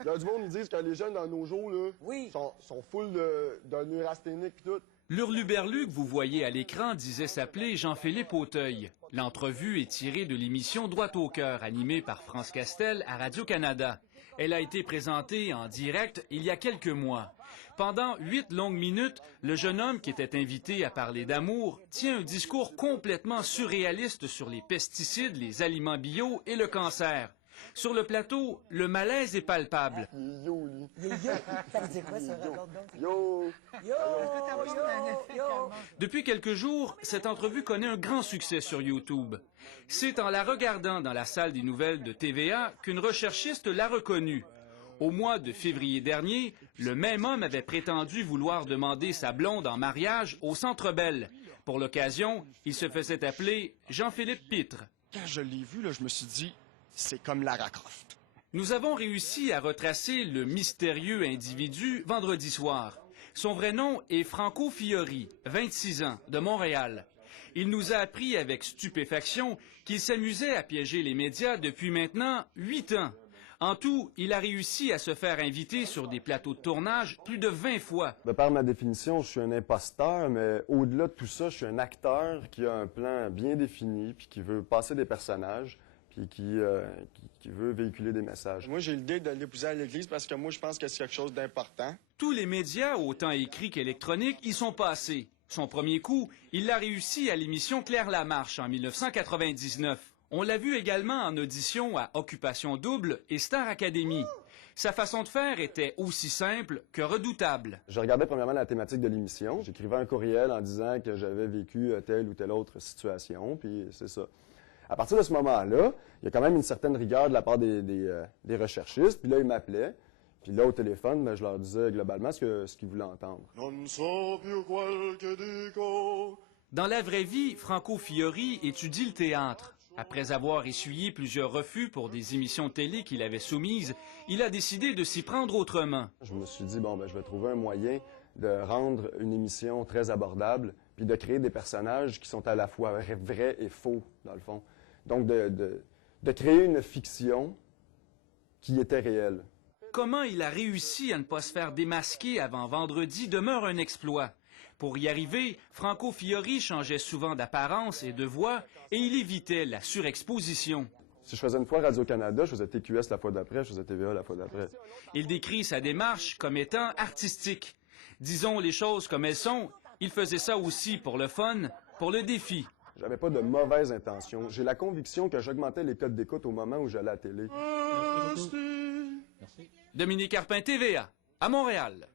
Il y a du monde, ils disent que les jeunes dans nos jours, là, sont full de neurasthénique et tout. L'hurluberlu que vous voyez à l'écran disait s'appeler Jean-Philippe Auteuil. L'entrevue est tirée de l'émission Droit au cœur, animée par France Castel à Radio-Canada. Elle a été présentée en direct il y a quelques mois. Pendant 8 longues minutes, le jeune homme qui était invité à parler d'amour tient un discours complètement surréaliste sur les pesticides, les aliments bio et le cancer. Sur le plateau, le malaise est palpable. Yo, lui. Yo, ça veut dire quoi, ça? Raconte donc. Yo. Depuis quelques jours, cette entrevue connaît un grand succès sur YouTube. C'est en la regardant dans la salle des nouvelles de TVA qu'une recherchiste l'a reconnue. Au mois de février dernier, le même homme avait prétendu vouloir demander sa blonde en mariage au Centre Bell. Pour l'occasion, il se faisait appeler Jean-Philippe Pitre. Quand je l'ai vu, là, je me suis dit, c'est comme Lara Croft. Nous avons réussi à retracer le mystérieux individu vendredi soir. Son vrai nom est Franco Fiori, 26 ans, de Montréal. Il nous a appris avec stupéfaction qu'il s'amusait à piéger les médias depuis maintenant 8 ans. En tout, il a réussi à se faire inviter sur des plateaux de tournage plus de 20 fois. De par ma définition, je suis un imposteur, mais au-delà de tout ça, je suis un acteur qui a un plan bien défini, puis qui veut passer des personnages, puis qui veut véhiculer des messages. Moi, j'ai l'idée de l'épouser à l'Église parce que moi, je pense que c'est quelque chose d'important. Tous les médias, autant écrits qu'électroniques, y sont passés. Son premier coup, il l'a réussi à l'émission Claire Lamarche en 1999. On l'a vu également en audition à Occupation Double et Star Academy. Sa façon de faire était aussi simple que redoutable. Je regardais premièrement la thématique de l'émission. J'écrivais un courriel en disant que j'avais vécu telle ou telle autre situation, puis c'est ça. À partir de ce moment-là, il y a quand même une certaine rigueur de la part des recherchistes. Puis là, ils m'appelaient. Puis là, au téléphone, ben, je leur disais globalement ce qu'ils voulaient entendre. Dans la vraie vie, Franco Fiori étudie le théâtre. Après avoir essuyé plusieurs refus pour des émissions de télé qu'il avait soumises, il a décidé de s'y prendre autrement. Je me suis dit, bon, ben, je vais trouver un moyen de rendre une émission très abordable, puis de créer des personnages qui sont à la fois vrais et faux, dans le fond. Donc, de créer une fiction qui était réelle. Comment il a réussi à ne pas se faire démasquer avant vendredi demeure un exploit. Pour y arriver, Franco Fiori changeait souvent d'apparence et de voix et il évitait la surexposition. Si je faisais une fois Radio-Canada, je faisais TQS la fois d'après, je faisais TVA la fois d'après. Il décrit sa démarche comme étant artistique. Disons les choses comme elles sont, il faisait ça aussi pour le fun, pour le défi. J'avais pas de mauvaises intentions. J'ai la conviction que j'augmentais les codes d'écoute au moment où j'allais à la télé. Dominique Carpin, TVA, à Montréal.